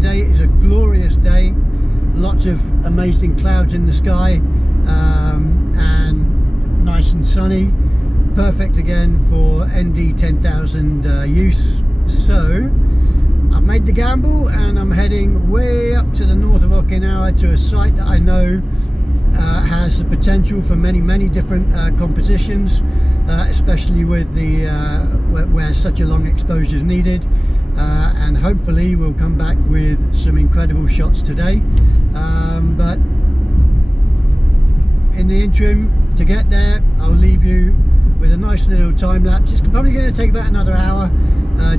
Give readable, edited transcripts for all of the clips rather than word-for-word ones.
today is a glorious day, lots of amazing clouds in the sky, and nice and sunny, perfect again for ND10000 use. So I've made the gamble and I'm heading way up to the north of Okinawa to a site that I know has the potential for many different compositions, especially with the where such a long exposure is needed, and hopefully we'll come back with some incredible shots today, but in the interim, to get there, I'll leave you with a nice little time lapse. It's probably going to take about another hour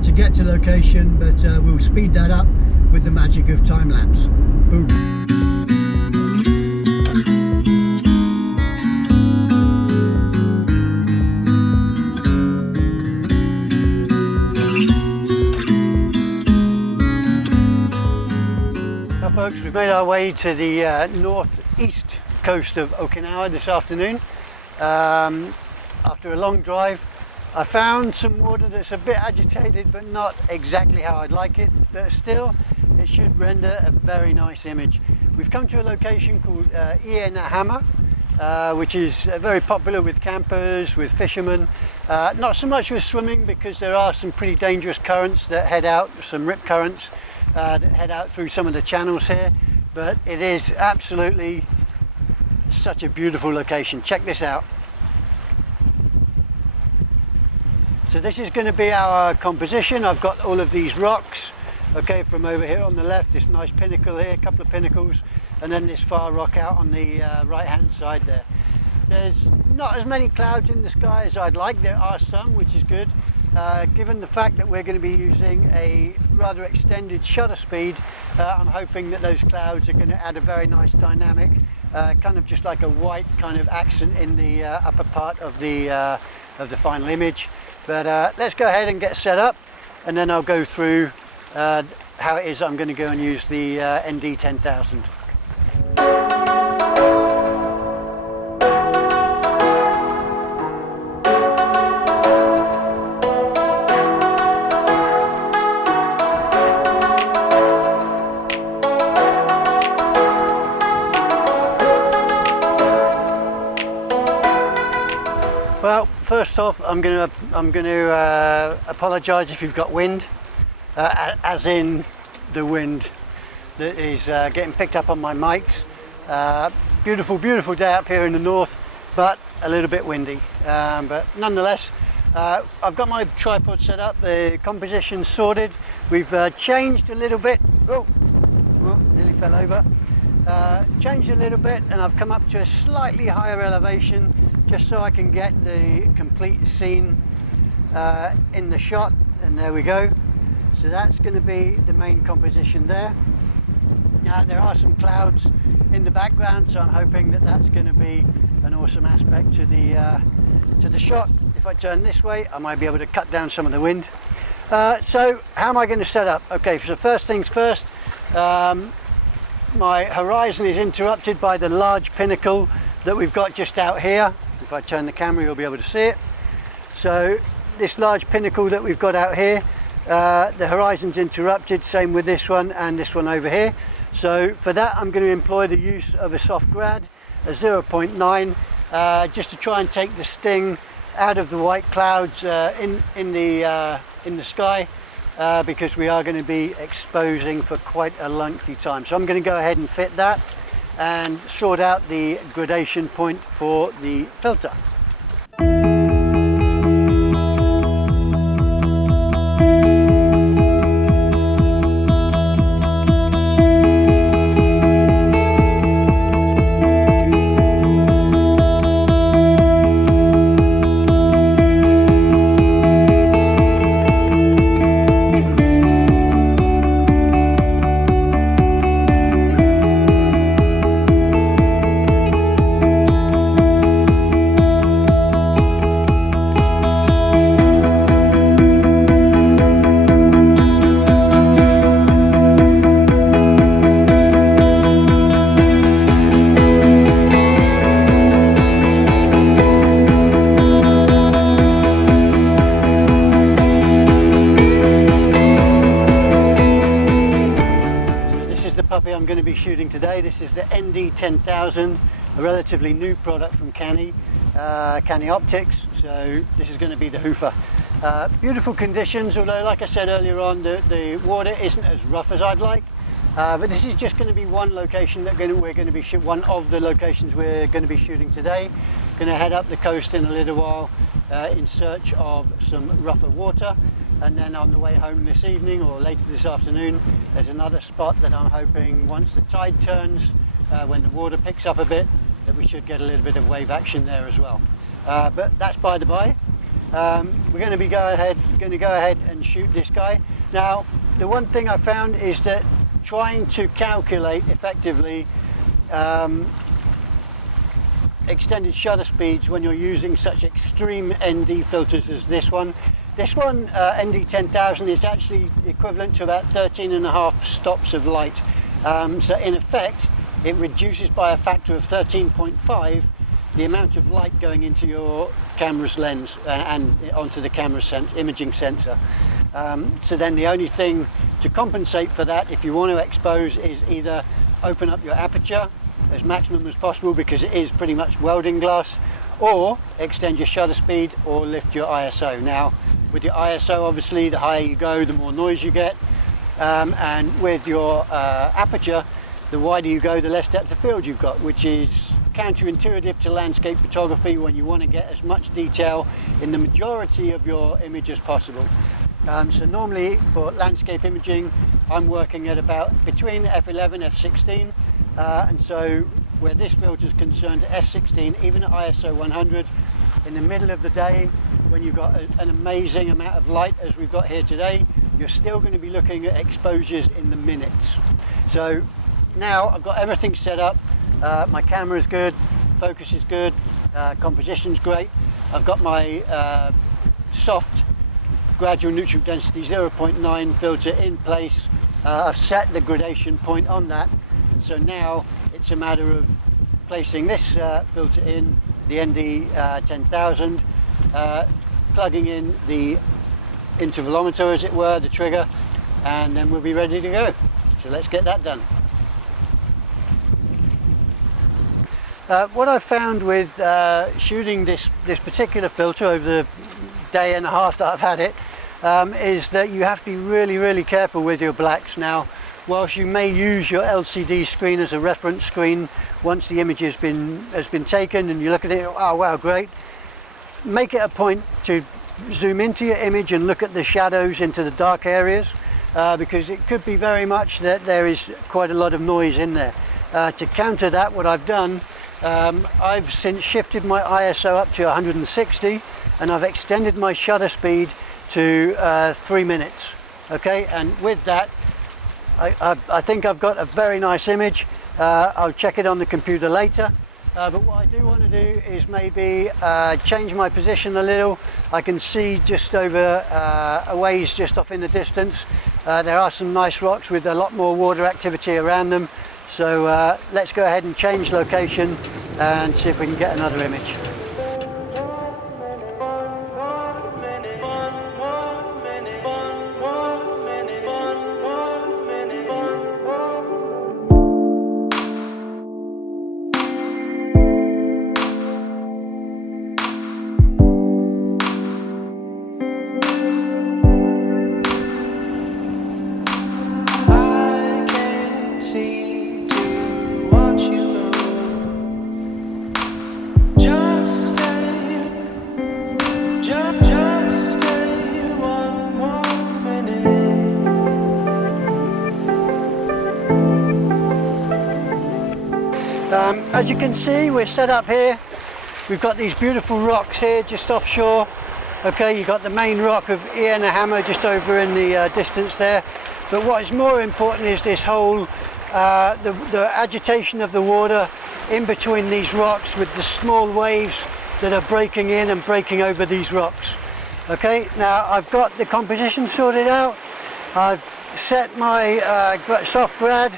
to get to location, but we'll speed that up with the magic of time lapse. Boom. Now folks, we've made our way to the northeast coast of Okinawa this afternoon. After a long drive, I found some water that's a bit agitated, but not exactly how I'd like it, but still it should render a very nice image. We've come to a location called Ienahama, which is very popular with campers, with fishermen, not so much with swimming because there are some pretty dangerous currents that head out, some rip currents that head out through some of the channels here, but it is absolutely such a beautiful location. Check this out. So this is going to be our composition. I've got all of these rocks, okay, from over here on the left, this nice pinnacle here, a couple of pinnacles, and then this far rock out on the right hand side there. There's not as many clouds in the sky as I'd like. There are some, which is good. Given the fact that we're going to be using a rather extended shutter speed, I'm hoping that those clouds are going to add a very nice dynamic, kind of just like a white kind of accent in the upper part of the final image. But let's go ahead and get set up, and then I'll go through how it is I'm going to go and use the ND10000. Well, first off, I'm going to apologise if you've got wind, as in the wind that is getting picked up on my mics. Beautiful day up here in the north, but a little bit windy. But nonetheless, I've got my tripod set up, the composition sorted. We've changed a little bit. Oh, nearly fell over. Changed a little bit, and I've come up to a slightly higher elevation, just so I can get the complete scene in the shot, and there we go. So that's going to be the main composition there. Now there are some clouds in the background, so I'm hoping that that's going to be an awesome aspect to the shot. If I turn this way, I might be able to cut down some of the wind. So how am I going to set up? Okay, so first things first, my horizon is interrupted by the large pinnacle that we've got just out here. If I turn the camera, you'll be able to see it. So this large pinnacle that we've got out here, the horizon's interrupted, same with this one and this one over here. So for that, I'm going to employ the use of a soft grad, a 0.9, just to try and take the sting out of the white clouds in the sky, because we are going to be exposing for quite a lengthy time. So I'm going to go ahead and fit that and sort out the gradation point for the filter. is the puppy I'm going to be shooting today. This is the ND10000, a relatively new product from KANI Optics. So this is going to be the hoofer. Beautiful conditions, although like I said earlier on, the water isn't as rough as I'd like. But this is just going to be one location that we're going to be one of the locations we're going to be shooting today. Going to head up the coast in a little while in search of some rougher water, and then on the way home this evening or later this afternoon, there's another spot that I'm hoping once the tide turns, when the water picks up a bit, that we should get a little bit of wave action there as well. But that's by the by. We're going to go ahead and shoot this guy. Now, the one thing I found is that trying to calculate effectively extended shutter speeds when you're using such extreme ND filters as this one. This one, ND10000, is actually equivalent to about 13.5 stops of light. So in effect, it reduces by a factor of 13.5 the amount of light going into your camera's lens and onto the camera's imaging sensor. So then the only thing to compensate for that, if you want to expose, is either open up your aperture as maximum as possible, because it is pretty much welding glass, or extend your shutter speed or lift your ISO. Now, with your ISO, obviously, the higher you go, the more noise you get. And with your aperture, the wider you go, the less depth of field you've got, which is counterintuitive to landscape photography when you want to get as much detail in the majority of your image as possible. So normally for landscape imaging, I'm working at about between f11, f16, and so where this filter is concerned, f16, even at ISO 100, in the middle of the day, when you've got an amazing amount of light as we've got here today, you're still going to be looking at exposures in the minutes. So now I've got everything set up. My camera is good, focus is good, composition's great. I've got my soft gradual neutral density 0.9 filter in place. I've set the gradation point on that, and so now it's a matter of placing this filter in, the ND10000, plugging in the intervalometer, as it were, the trigger, and then we'll be ready to go. So let's get that done. What I've found with shooting this particular filter over the day and a half that I've had it, is that you have to be really careful with your blacks. Now, whilst you may use your LCD screen as a reference screen once the image has been taken and you look at it, oh wow, great, make it a point to zoom into your image and look at the shadows into the dark areas, because it could be very much that there is quite a lot of noise in there. To counter that, what I've done, I've since shifted my ISO up to 160, and I've extended my shutter speed to 3 minutes. Okay, and with that, I think I've got a very nice image. I'll check it on the computer later. But what I do want to do is maybe change my position a little. I can see just over a ways just off in the distance. There are some nice rocks with a lot more water activity around them. So let's go ahead and change location and see if we can get another image. As you can see, we're set up here. We've got these beautiful rocks here just offshore. Okay, you've got the main rock of Iana Hammer just over in the distance there. But what is more important is this whole, the agitation of the water in between these rocks with the small waves that are breaking in and breaking over these rocks. Okay, now I've got the composition sorted out. I've set my soft grad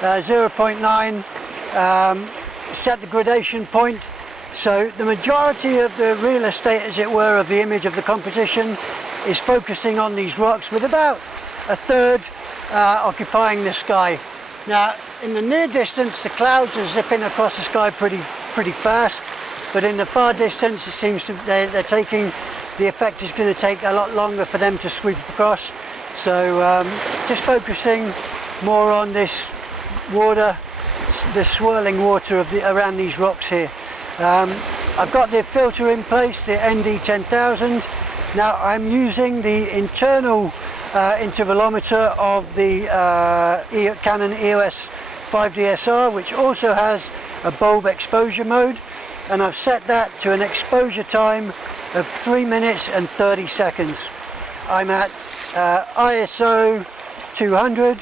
0.9, set the gradation point. So the majority of the real estate, as it were, of the image of the composition is focusing on these rocks, with about a third occupying the sky. Now in the near distance the clouds are zipping across the sky pretty fast, but in the far distance it seems to they're taking, the effect is going to take a lot longer for them to sweep across. So just focusing more on this water, the swirling water of around these rocks here. I've got the filter in place, the ND10000. Now I'm using the internal intervalometer of the Canon EOS 5DSR, which also has a bulb exposure mode, and I've set that to an exposure time of 3 minutes and 30 seconds. I'm at ISO 200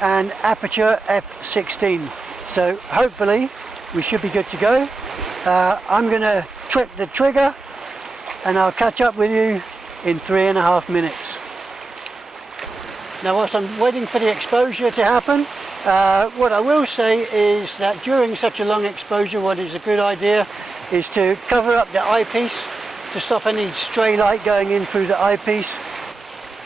and aperture f16, so hopefully we should be good to go. I'm going to trip the trigger and I'll catch up with you in 3.5 minutes. Now whilst I'm waiting for the exposure to happen, what I will say is that during such a long exposure, what is a good idea is to cover up the eyepiece to stop any stray light going in through the eyepiece,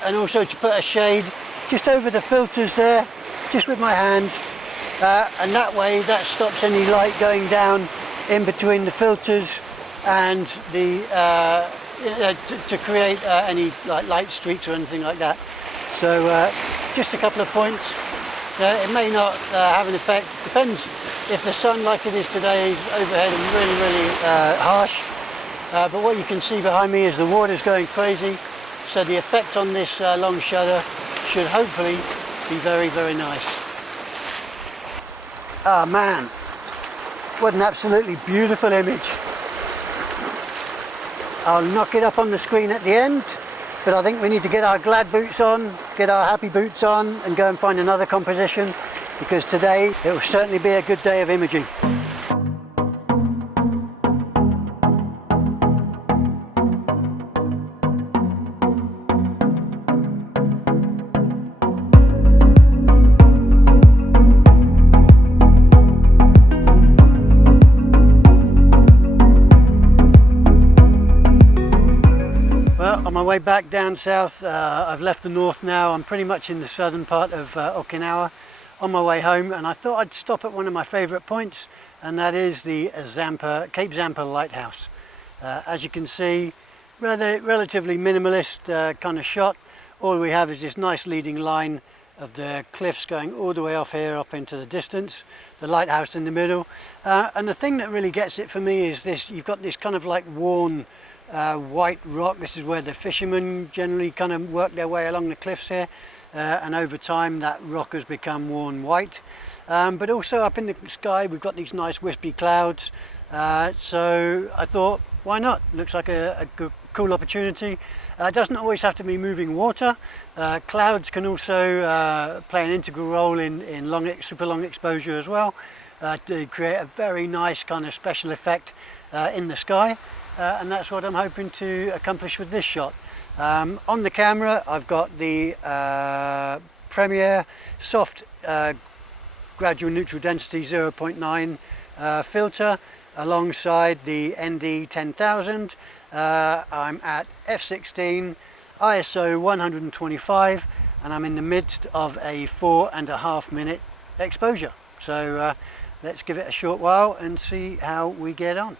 and also to put a shade just over the filters there, just with my hand, and that way that stops any light going down in between the filters and the to create any like light streaks or anything like that. So just a couple of points. It may not have an effect, depends if the sun like it is today is overhead and really harsh, but what you can see behind me is the water's going crazy, so the effect on this long shutter should hopefully be very nice. Ah man, what an absolutely beautiful image. I'll knock it up on the screen at the end, but I think we need to get our glad boots on, get our happy boots on, and go and find another composition, because today it will certainly be a good day of imaging. On my way back down south, I've left the north now. I'm pretty much in the southern part of Okinawa on my way home, and I thought I'd stop at one of my favourite points, and that is the Cape Zampa lighthouse. As you can see, relatively minimalist kind of shot. All we have is this nice leading line of the cliffs going all the way off here up into the distance, the lighthouse in the middle, and the thing that really gets it for me is this: you've got this kind of like worn white rock. This is where the fishermen generally kind of work their way along the cliffs here, and over time that rock has become worn white, but also up in the sky we've got these nice wispy clouds, so I thought, why not? Looks like a good, cool opportunity. It doesn't always have to be moving water. Clouds can also play an integral role in super long exposure as well, to create a very nice kind of special effect in the sky. And that's what I'm hoping to accomplish with this shot. On the camera I've got the Premiere soft gradual neutral density 0.9 filter alongside the ND10000. I'm at f16, ISO 125, and I'm in the midst of a 4.5 minute exposure. So let's give it a short while and see how we get on.